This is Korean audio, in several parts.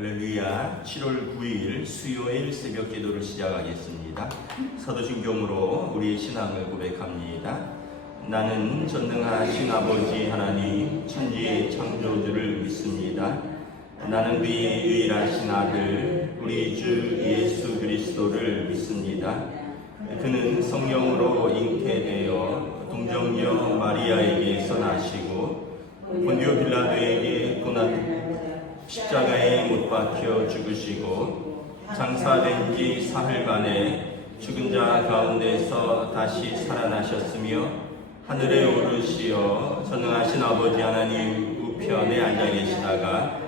할렐루야. 7월 9일 수요일 새벽 기도를 시작하겠습니다. 사도신경으로 우리의 신앙을 고백합니다. 나는 전능하신 아버지 하나님 천지의 창조주를 믿습니다. 나는 그의 유일하신 아들 우리 주 예수 그리스도를 믿습니다. 그는 성령으로 잉태되어 동정녀 마리아에게서 나시고 본디오 빌라도에게 고난 십자가에 못 박혀 죽으시고 장사된 지 사흘간에 죽은 자 가운데서 다시 살아나셨으며 하늘에 오르시어 전능하신 아버지 하나님 우편에 앉아 계시다가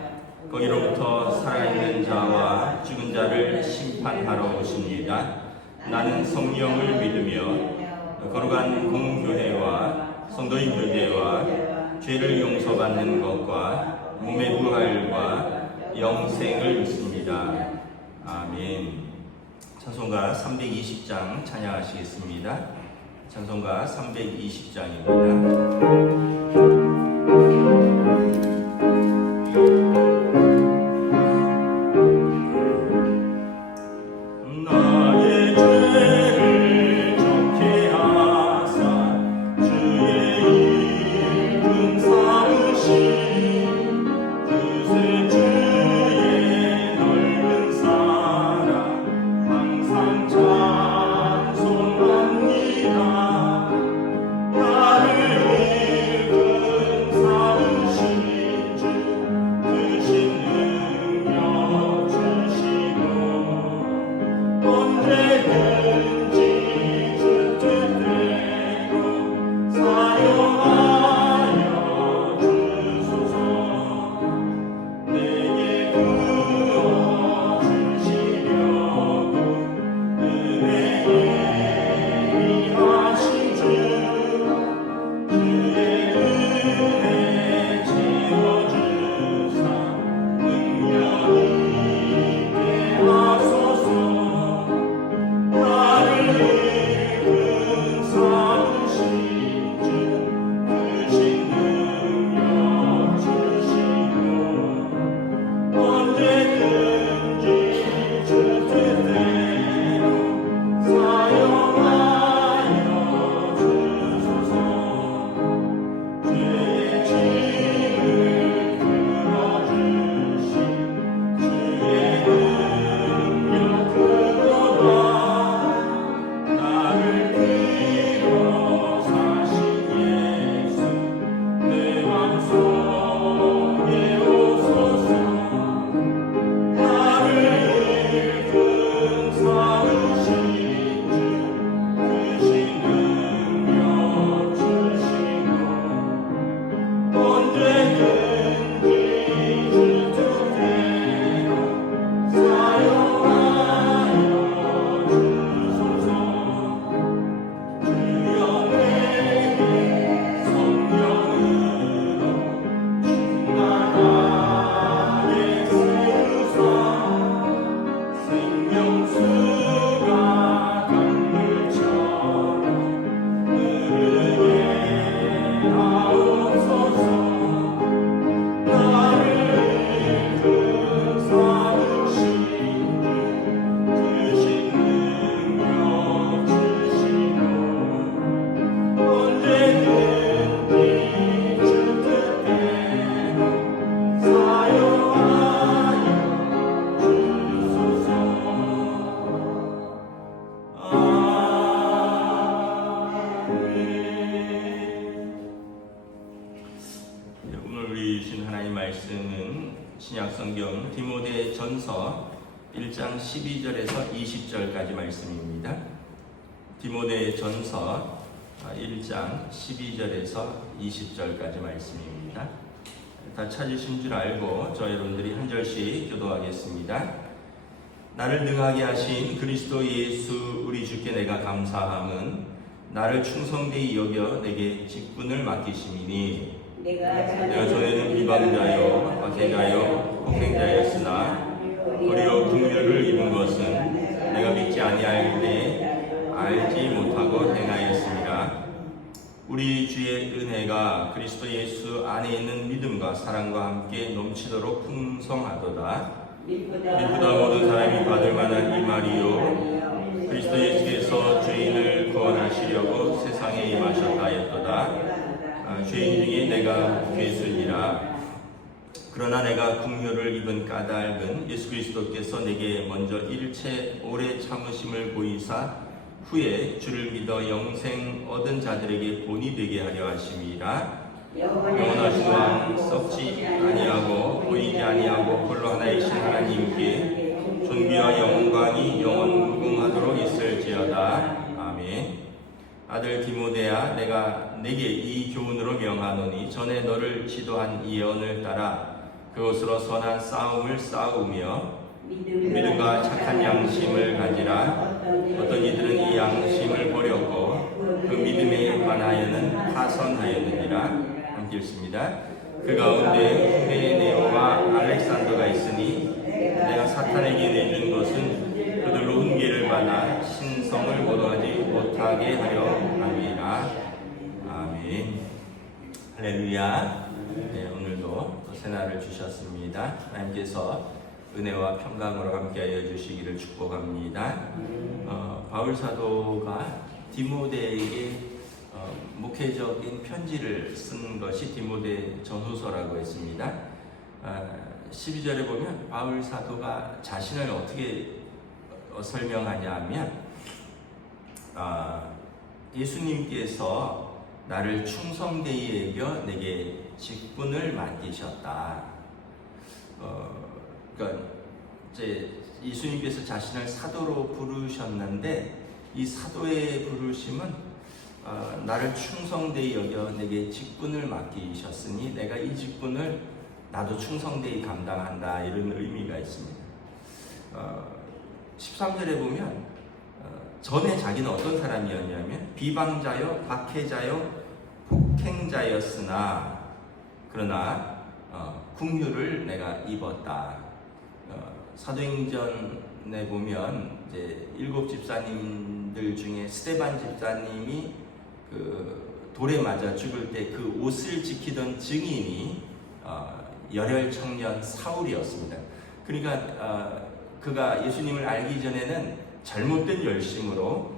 거기로부터 살아있는 자와 죽은 자를 심판하러 오십니다. 나는 성령을 믿으며 거룩한 공교회와 성도의 교제와 죄를 용서받는 것과 몸의 부활과 영생을 믿습니다. 아멘. 찬송가 320장 찬양하시겠습니다. 찬송가 320장입니다. 신약성경 디모데전서 1장 12절에서 20절까지 말씀입니다. 디모데전서 1장 12절에서 20절까지 말씀입니다. 다 찾으신 줄 알고 저 여러분들이 한 절씩 기도하겠습니다. 나를 능하게 하신 그리스도 예수 우리 주께 내가 감사함은 나를 충성되이 여겨 내게 직분을 맡기심이니 내가 전에는 비방자요 박해자요 폭행자였으나 도리어 긍휼을 입은 것은 내가 믿지 아니할 때 알지 못하고 행하였습니다. 우리 주의 은혜가 그리스도 예수 안에 있는 믿음과 사랑과 함께 넘치도록 풍성하도다. 미쁘다 모든 사람이 받을 만한 이 말이요 그리스도 예수께서 죄인을 구원하시려고 세상에 임하셨다 하였도다. 죄인 중에 내가 죄수니라. 그러나 내가 긍휼을 입은 까닭은 예수 그리스도께서 내게 먼저 일체 오래 참으심을 보이사 후에 주를 믿어 영생 얻은 자들에게 본이 되게 하려 하심이라. 영원하신 왕 썩지 아니하고 보이지 아니하고 홀로 하나이신 하나님께 존귀와 영광이 영원 무궁하도록 있을지어다. 아멘. 아들 디모데야, 내가 내게 이 교훈으로 명하노니 전에 너를 지도한 예언을 따라 그것으로 선한 싸움을 싸우며 믿음과 착한 양심을 가지라. 어떤 이들은 이 양심을 버렸고 그 믿음에 관하여는 파선하였느니라. 함께 읽습니다. 그 가운데 후메네오와 알렉산더가 있으니 내가 사탄에게 내준 것은 그들로 훈계를 받아 신성을 모독하지 못하게 하려 함이라. 아멘. 할렐루야. 네, 오늘도 또 새날을 주셨습니다. 하나님께서 은혜와 평강으로 함께하여 주시기를 축복합니다. 바울 사도가 디모데에게 목회적인 편지를 쓴 것이 디모데 전후서라고 했습니다. 12절에 보면 바울 사도가 자신을 어떻게 설명하냐 하면 예수님께서 나를 충성되이 여겨 내게 직분을 맡기셨다. 그러니까 이제 예수님께서 자신을 사도로 부르셨는데 이 사도의 부르심은 나를 충성되이 여겨 내게 직분을 맡기셨으니 내가 이 직분을 나도 충성되이 감당한다, 이런 의미가 있습니다. 13절에 보면 전에 자기는 어떤 사람이었냐면 비방자요 박해자요 폭행자였으나 그러나 긍휼을 내가 입었다. 사도행전에 보면 이제 7 집사님들 중에 스데반 집사님이 그 돌에 맞아 죽을 때 그 옷을 지키던 증인이 열혈 청년 사울이었습니다. 그러니까 그가 예수님을 알기 전에는 잘못된 열심으로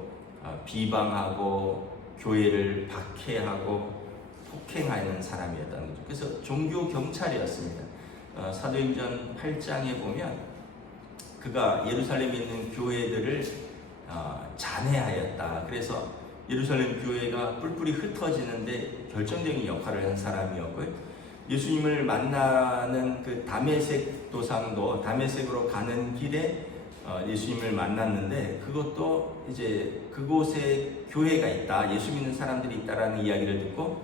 비방하고 교회를 박해하고 폭행하는 사람이었다는 거죠. 그래서 종교 경찰이었습니다. 사도행전 8장에 보면 그가 예루살렘에 있는 교회들을 잔해하였다. 그래서 예루살렘 교회가 뿔뿔이 흩어지는데 결정적인 역할을 한 사람이었고요. 예수님을 만나는 그 다메섹 도상도 다메섹으로 가는 길에 예수님을 만났는데 그것도 이제 그곳에 교회가 있다, 예수 믿는 사람들이 있다라는 이야기를 듣고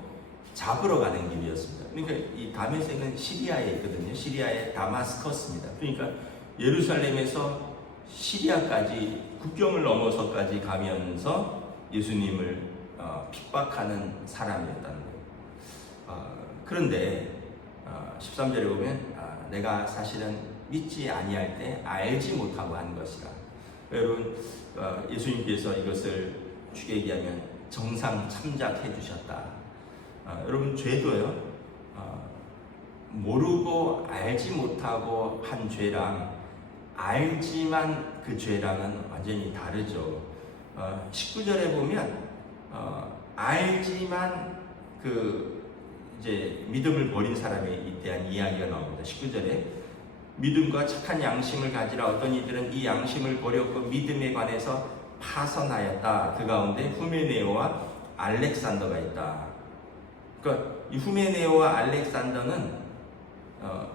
잡으러 가는 길이었습니다. 그러니까 이 다메섹은 시리아에 있거든요. 시리아의 다마스커스입니다. 그러니까 예루살렘에서 시리아까지 국경을 넘어서까지 가면서 예수님을 핍박하는 사람이었다는 거예요. 그런데 13절에 보면 내가 사실은 믿지 아니할 때 알지 못하고 한 것이라. 여러분, 예수님께서 이것을 쉽게 얘기하면 정상 참작해 주셨다. 여러분, 죄도요, 모르고 알지 못하고 한 죄랑 알지만 그 죄랑은 완전히 다르죠. 19절에 보면 알지만 그 이제 믿음을 버린 사람에 대한 이야기가 나옵니다. 19절에 믿음과 착한 양심을 가지라. 어떤 이들은 이 양심을 버렸고 믿음에 관해서 파선하였다. 그 가운데 후메네오와 알렉산더가 있다. 그러니까 이 후메네오와 알렉산더는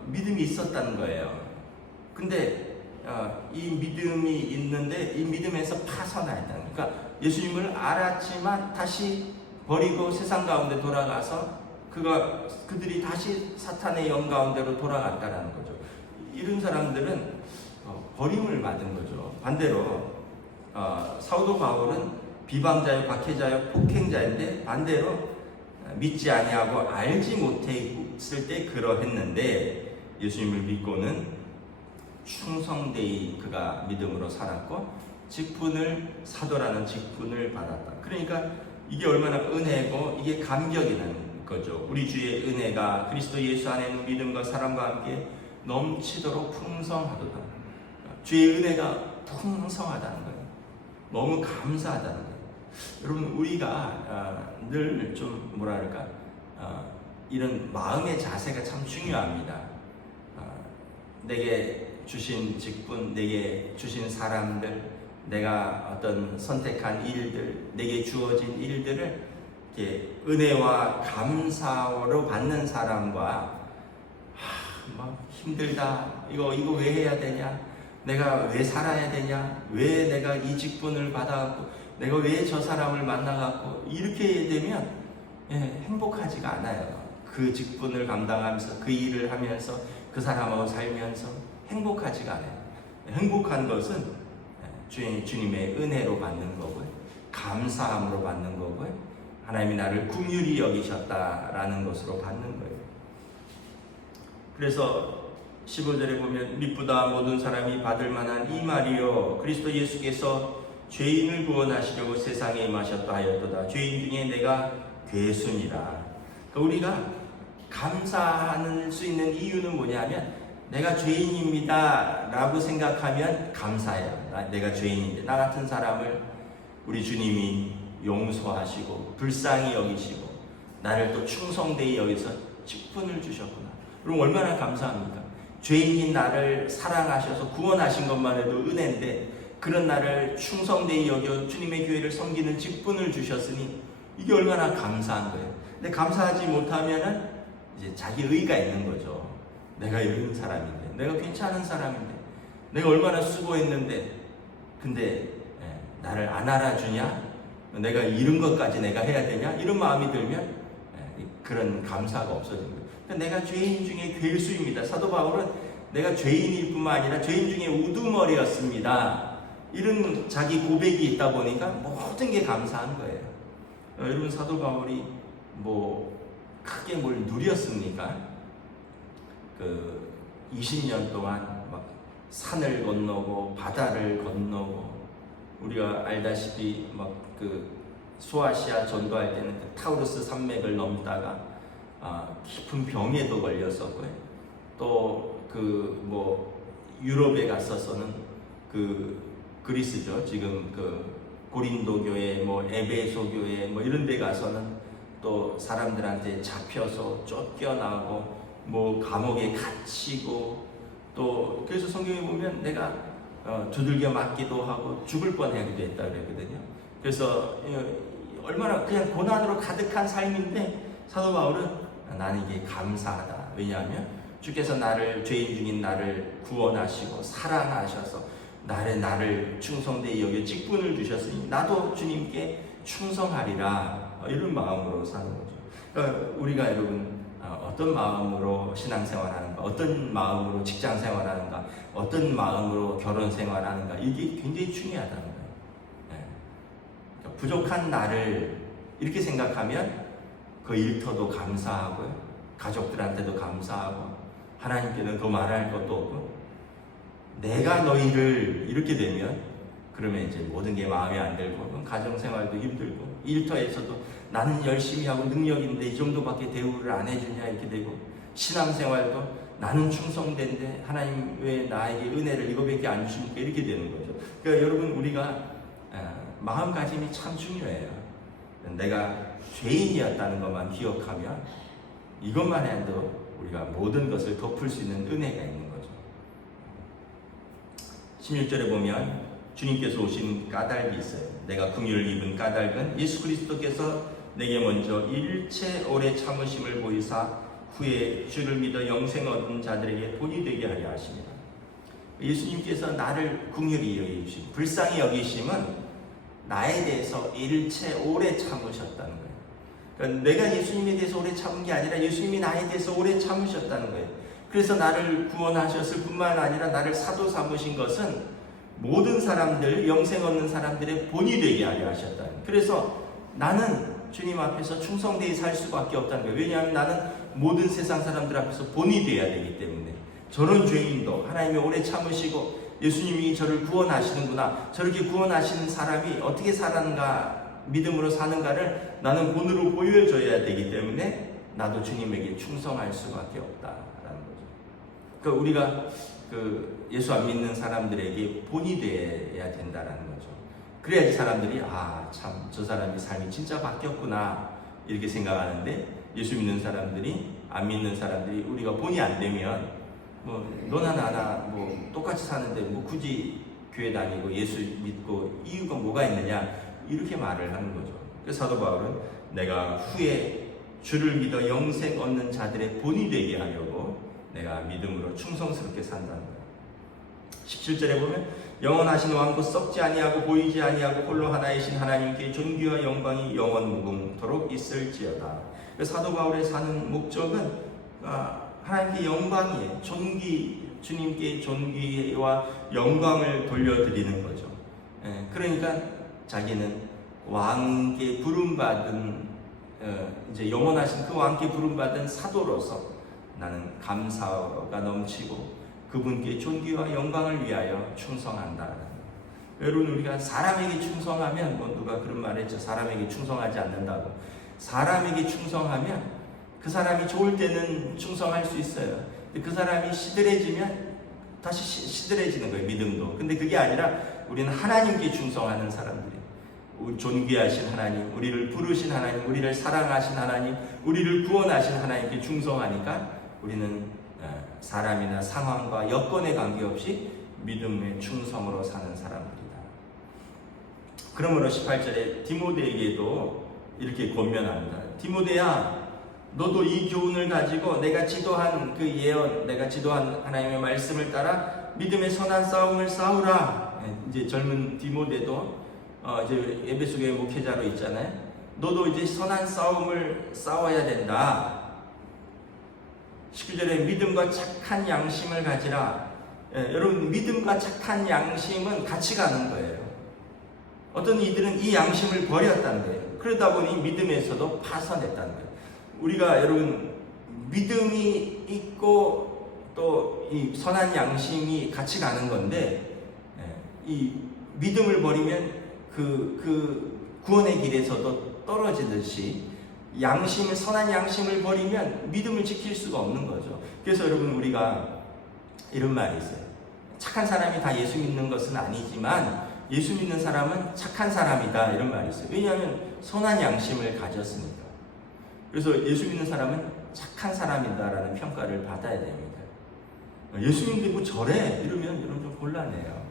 믿음이 있었다는 거예요. 근데 이 믿음이 있는데 이 믿음에서 파선하였다는 거예요. 그러니까 예수님을 알았지만 다시 버리고 세상 가운데 돌아가서 그들이 다시 사탄의 영 가운데로 돌아갔다라는 거죠. 이런 사람들은 버림을 받은 거죠. 반대로 사도 바울은 비방자요 박해자요 폭행자인데 반대로 믿지 아니하고 알지 못했을 때 그러했는데 예수님을 믿고는 충성되이 그가 믿음으로 살았고 사도라는 직분을 받았다. 그러니까 이게 얼마나 은혜고 이게 감격이라는 거죠. 우리 주의 은혜가 그리스도 예수 안에 있는 믿음과 사랑과 함께 넘치도록 풍성하도다. 주의 은혜가 풍성하다는 거예요. 너무 감사하다는 거예요. 여러분, 우리가 늘 좀 뭐랄까 이런 마음의 자세가 참 중요합니다. 내게 주신 직분, 내게 주신 사람들, 내가 어떤 선택한 일들, 내게 주어진 일들을 이렇게 은혜와 감사로 받는 사람과 막 힘들다, 이거 왜 해야 되냐, 내가 왜 살아야 되냐, 왜 내가 이 직분을 받아갖고, 내가 왜 저 사람을 만나갖고, 이렇게 되면 행복하지가 않아요. 그 직분을 감당하면서, 그 일을 하면서, 그 사람하고 살면서 행복하지가 않아요. 행복한 것은 주님의 은혜로 받는 거고요, 감사함으로 받는 거고요, 하나님이 나를 긍휼히 여기셨다라는 것으로 받는 거예요. 그래서 15절에 보면 미쁘다 모든 사람이 받을 만한 이 말이요 그리스도 예수께서 죄인을 구원하시려고 세상에 임하셨다 하였도다. 죄인 중에 내가 괴순이라. 우리가 감사할 수 있는 이유는 뭐냐면, 내가 죄인입니다 라고 생각하면 감사해요. 내가 죄인인데 나 같은 사람을 우리 주님이 용서하시고 불쌍히 여기시고 나를 또 충성되이 여기서 직분을 주셨구나. 그럼 얼마나 감사합니까? 죄인인 나를 사랑하셔서 구원하신 것만 해도 은혜인데, 그런 나를 충성되이 여겨 주님의 교회를 섬기는 직분을 주셨으니 이게 얼마나 감사한 거예요. 근데 감사하지 못하면은 이제 자기 의가 있는 거죠. 내가 이런 사람인데, 내가 괜찮은 사람인데, 내가 얼마나 수고했는데, 근데 나를 안 알아주냐? 내가 이런 것까지 내가 해야 되냐? 이런 마음이 들면 그런 감사가 없어진 거예요. 그러니까 내가 죄인 중에 괴수입니다. 사도 바울은 내가 죄인일 뿐만 아니라 죄인 중에 우두머리였습니다. 이런 자기 고백이 있다 보니까 모든 게 감사한 거예요. 여러분, 사도 바울이 뭐 크게 뭘 누렸습니까? 20년 동안 막 산을 건너고 바다를 건너고, 우리가 알다시피 막 소아시아 전도할 때는 타우루스 산맥을 넘다가 깊은 병에도 걸렸었고요. 또 유럽에 갔어서는 그리스죠. 지금 고린도 교회, 에베소 교회 이런 데 가서는 또 사람들한테 잡혀서 쫓겨나고 감옥에 갇히고, 또 그래서 성경에 보면 내가 두들겨 맞기도 하고 죽을 뻔하기도 했다 그랬거든요. 그래서 얼마나 그냥 고난으로 가득한 삶인데, 사도 바울은 나는 이게 감사하다. 왜냐하면 주께서 죄인 중인 나를 구원하시고 사랑하셔서 나를 충성되이 여겨 직분을 주셨으니 나도 주님께 충성하리라, 이런 마음으로 사는 거죠. 그러니까 우리가 여러분 어떤 마음으로 신앙생활하는가, 어떤 마음으로 직장생활하는가, 어떤 마음으로 결혼생활하는가, 이게 굉장히 중요하다는 거예요. 그러니까 부족한 나를 이렇게 생각하면 그 일터도 감사하고요, 가족들한테도 감사하고, 하나님께는 더 말할 것도 없고, 내가 너희를 이렇게 되면 그러면 이제 모든 게 마음에 안 들고, 가정생활도 힘들고, 일터에서도 나는 열심히 하고 능력인데 이 정도밖에 대우를 안 해주냐 이렇게 되고, 신앙생활도 나는 충성된데 하나님 왜 나에게 은혜를 이거밖에 안 주십니까 이렇게 되는 거죠. 그러니까 여러분, 우리가 마음가짐이 참 중요해요. 내가 죄인이었다는 것만 기억하면 이것만 해도 우리가 모든 것을 덮을 수 있는 은혜가 있는 거죠. 16절에 보면 주님께서 오신 까닭이 있어요. 내가 긍휼을 입은 까닭은 예수 그리스도께서 내게 먼저 일체 오래 참으심을 보이사 후에 주를 믿어 영생 얻은 자들에게 본이 되게 하려 하십니다. 예수님께서 나를 긍휼히 여기심, 불쌍히 여기심은 나에 대해서 일체 오래 참으셨다는 거예요. 그러니까 내가 예수님에 대해서 오래 참은 게 아니라 예수님이 나에 대해서 오래 참으셨다는 거예요. 그래서 나를 구원하셨을 뿐만 아니라 나를 사도 삼으신 것은 모든 사람들, 영생 얻는 사람들의 본이 되게 하려 하셨다는 거예요. 그래서 나는 주님 앞에서 충성되이 살 수밖에 없다는 거예요. 왜냐하면 나는 모든 세상 사람들 앞에서 본이 되어야 되기 때문에. 저런 죄인도 하나님이 오래 참으시고 예수님이 저를 구원하시는구나, 저렇게 구원하시는 사람이 어떻게 살았는가, 믿음으로 사는가를 나는 본으로 보여줘야 되기 때문에 나도 주님에게 충성할 수밖에 없다라는 거죠. 그러니까 우리가 예수 안 믿는 사람들에게 본이 돼야 된다라는 거죠. 그래야지 사람들이 참 저 사람이 삶이 진짜 바뀌었구나 이렇게 생각하는데, 예수 믿는 사람들이 안 믿는 사람들이 우리가 본이 안 되면 너나 나나 똑같이 사는데 굳이 교회 다니고 예수 믿고 이유가 뭐가 있느냐 이렇게 말을 하는 거죠. 그래서 사도 바울은 내가 후에 주를 믿어 영생 얻는 자들의 본이 되게 하려고 내가 믿음으로 충성스럽게 산다는 거예요. 17절에 보면 영원하신 왕 곧 썩지 아니하고 보이지 아니하고 홀로 하나이신 하나님께 존귀와 영광이 영원 무궁토록 있을지어다. 사도 바울의 사는 목적은 하나님께 영광이에요. 주님께 존귀와 영광을 돌려드리는 거죠. 그러니까 자기는 왕께 부름받은 이제 영원하신 그 왕께 부름받은 사도로서 나는 감사가 넘치고 그분께 존귀와 영광을 위하여 충성한다. 여러분, 우리가 사람에게 충성하면 누가 그런 말을 했죠. 사람에게 충성하지 않는다고. 사람에게 충성하면 그 사람이 좋을 때는 충성할 수 있어요. 근데 그 사람이 시들해지면 다시 시들해지는 거예요, 믿음도. 근데 그게 아니라 우리는 하나님께 충성하는 사람들이에요. 존귀하신 하나님, 우리를 부르신 하나님, 우리를 사랑하신 하나님, 우리를 구원하신 하나님께 충성하니까 우리는 사람이나 상황과 여건에 관계없이 믿음의 충성으로 사는 사람들이다. 그러므로 18절에 디모데에게도 이렇게 권면합니다. 디모데야, 너도 이 교훈을 가지고 내가 지도한 그 예언, 내가 지도한 하나님의 말씀을 따라 믿음의 선한 싸움을 싸우라. 이제 젊은 디모데도 이제 에베소 교회 목회자로 있잖아요. 너도 이제 선한 싸움을 싸워야 된다. 19절에 믿음과 착한 양심을 가지라. 여러분, 믿음과 착한 양심은 같이 가는 거예요. 어떤 이들은 이 양심을 버렸다는 거예요. 그러다 보니 믿음에서도 파선했다는 거예요. 우리가 여러분 믿음이 있고 또 이 선한 양심이 같이 가는 건데, 이 믿음을 버리면 그 구원의 길에서도 떨어지듯이 선한 양심을 버리면 믿음을 지킬 수가 없는 거죠. 그래서 여러분, 우리가 이런 말이 있어요. 착한 사람이 다 예수 믿는 것은 아니지만 예수 믿는 사람은 착한 사람이다, 이런 말이 있어요. 왜냐하면 선한 양심을 가졌으니까. 그래서 예수 믿는 사람은 착한 사람이다라는 평가를 받아야 됩니다. 예수 믿는데 저래? 이러면 여러분 좀 곤란해요.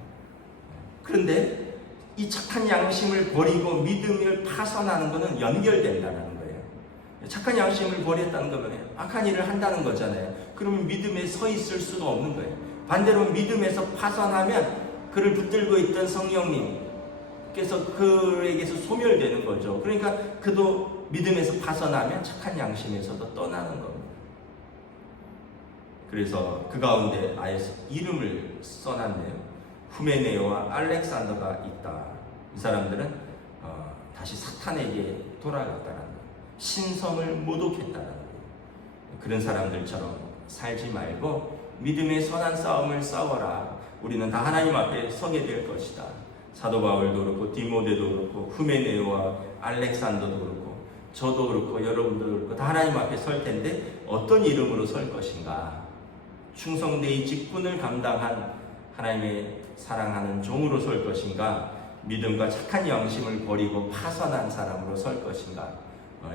그런데 이 착한 양심을 버리고 믿음을 파선하는 것은 연결된다는 거예요. 착한 양심을 버렸다는 거면 악한 일을 한다는 거잖아요. 그러면 믿음에 서 있을 수가 없는 거예요. 반대로 믿음에서 파선하면 그를 붙들고 있던 성령님께서 그에게서 소멸되는 거죠. 그러니까 그도 믿음에서 파선하면 착한 양심에서도 떠나는 겁니다. 그래서 그 가운데 아예 이름을 써놨네요. 후메네오와 알렉산더가 있다. 이 사람들은 다시 사탄에게 돌아갔다는 거예요. 신성을 모독했다는 거예요. 그런 사람들처럼 살지 말고 믿음의 선한 싸움을 싸워라. 우리는 다 하나님 앞에 서게 될 것이다. 사도 바울도 그렇고 디모데도 그렇고 후메네오와 알렉산더도 그렇고 저도 그렇고 여러분도 그렇고 다 하나님 앞에 설 텐데 어떤 이름으로 설 것인가? 충성되이 직분을 감당한 하나님의 사랑하는 종으로 설 것인가? 믿음과 착한 양심을 버리고 파선한 사람으로 설 것인가?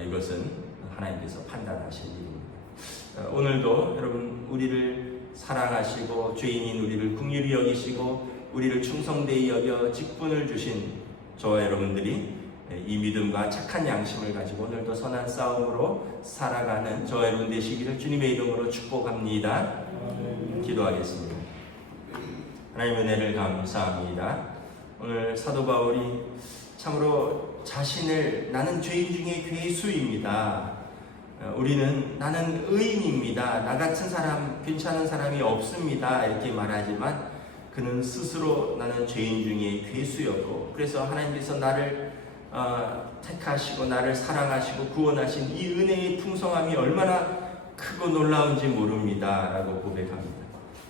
이것은 하나님께서 판단하실 일입니다. 오늘도 여러분, 우리를 사랑하시고 죄인인 우리를 긍휼히 여기시고 우리를 충성되이 여겨 직분을 주신 저와 여러분들이 이 믿음과 착한 양심을 가지고 오늘도 선한 싸움으로 살아가는 저와 여러분 되시기를 주님의 이름으로 축복합니다. 기도하겠습니다. 하나님의 은혜를 감사합니다. 오늘 사도 바울이 참으로 자신을 나는 죄인 중에 괴수입니다. 나는 의인입니다. 나 같은 사람, 괜찮은 사람이 없습니다. 이렇게 말하지만 그는 스스로 나는 죄인 중에 괴수였고, 그래서 하나님께서 나를 택하시고 나를 사랑하시고 구원하신 이 은혜의 풍성함이 얼마나 크고 놀라운지 모릅니다. 라고 고백합니다.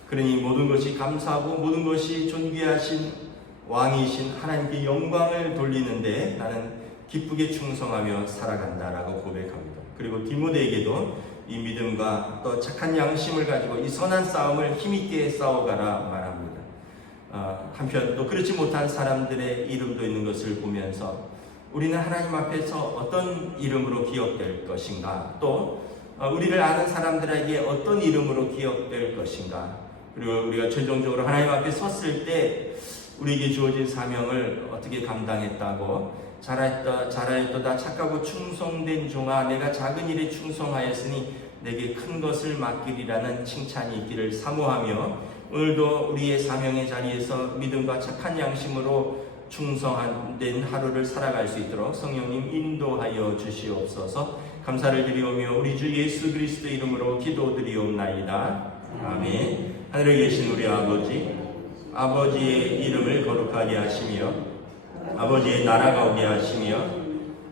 그러니 모든 것이 감사하고 모든 것이 존귀하신 왕이신 하나님께 영광을 돌리는데 나는 기쁘게 충성하며 살아간다라고 고백합니다. 그리고 디모데에게도 이 믿음과 또 착한 양심을 가지고 이 선한 싸움을 힘있게 싸워가라 말합니다. 한편 또 그렇지 못한 사람들의 이름도 있는 것을 보면서 우리는 하나님 앞에서 어떤 이름으로 기억될 것인가, 또 우리를 아는 사람들에게 어떤 이름으로 기억될 것인가, 그리고 우리가 최종적으로 하나님 앞에 섰을 때 우리에게 주어진 사명을 어떻게 감당했다고, 잘하였도다 착하고 충성된 종아, 내가 작은 일에 충성하였으니 내게 큰 것을 맡기리라는 칭찬이 있기를 사모하며, 오늘도 우리의 사명의 자리에서 믿음과 착한 양심으로 충성된 하루를 살아갈 수 있도록 성령님 인도하여 주시옵소서. 감사를 드리오며 우리 주 예수 그리스도 이름으로 기도드리옵나이다. 아멘. 하늘에 계신 우리 아버지의 이름을 거룩하게 하시며 아버지의 나라가 오게 하시며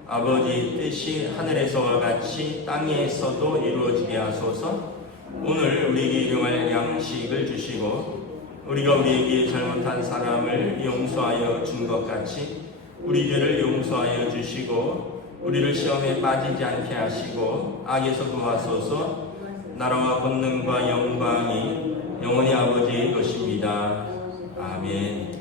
아버지 뜻이 하늘에서와 같이 땅에서도 이루어지게 하소서. 오늘 우리에게 일용할 양식을 주시고 우리가 우리에게 잘못한 사람을 용서하여 준 것 같이 우리 죄를 용서하여 주시고 우리를 시험에 빠지지 않게 하시고 악에서 구하소서. 나라와 권능과 영광이 영원히 아버지의 것입니다. 아멘.